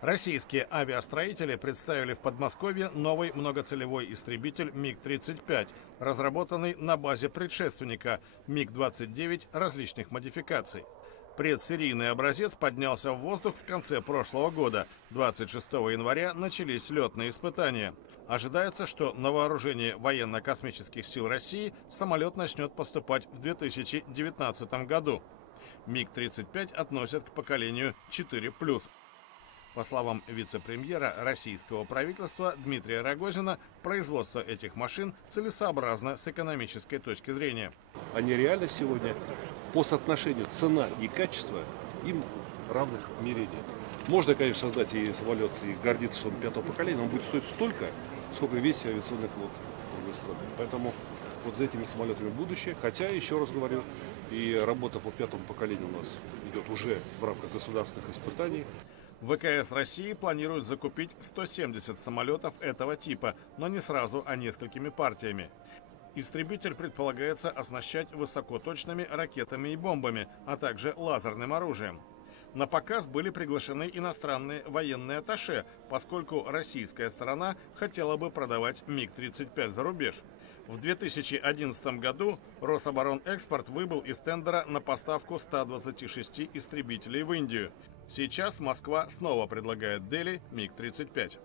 Российские авиастроители представили в Подмосковье новый многоцелевой истребитель МиГ-35, разработанный на базе предшественника МиГ-29 различных модификаций. Предсерийный образец поднялся в воздух в конце прошлого года. 26 января начались летные испытания. Ожидается, что на вооружение военно-космических сил России самолет начнет поступать в 2019 году. МиГ-35 относят к поколению 4+. По словам вице-премьера российского правительства Дмитрия Рогозина, производство этих машин целесообразно с экономической точки зрения. Они реально сегодня по соотношению цена и качество им равных в мире нет. Можно, конечно, создать и самолет и гордиться, что он пятого поколения, но он будет стоить столько, сколько весь авиационный флот другой страны. Поэтому вот за этими самолетами будущее. Хотя, еще раз говорю, и работа по пятому поколению у нас идет уже в рамках государственных испытаний. ВКС России планирует закупить 170 самолетов этого типа, но не сразу, а несколькими партиями. Истребитель предполагается оснащать высокоточными ракетами и бомбами, а также лазерным оружием. На показ были приглашены иностранные военные атташе, поскольку российская сторона хотела бы продавать МиГ-35 за рубеж. В 2011 году Рособоронэкспорт выбыл из тендера на поставку 126 истребителей в Индию. Сейчас Москва снова предлагает Дели МиГ-35.